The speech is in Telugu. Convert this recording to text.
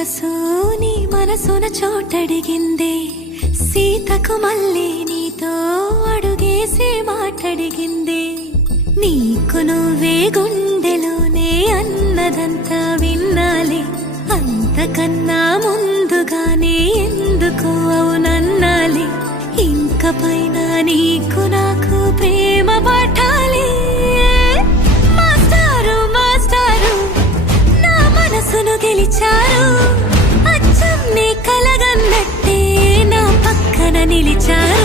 మనసు నీ మనసున చోటడిగిందే, సీతకు మళ్ళీ నీతో అడుగేసి మాటడిగిందే. నీకు నువ్వే గుండెలోనే అన్నదంతా విన్నాలే, అంతకన్నా ముందుగానే ఎందుకు అవునన్నాలే. ఇంక పైన నీకు నాకు ప్రేమ పాఠాలే. మాస్టారు మాస్టారు నా మనసును గెలిచారు, అచ్చం నీ కలగన్నట్టే నా పక్కన నిలిచారు.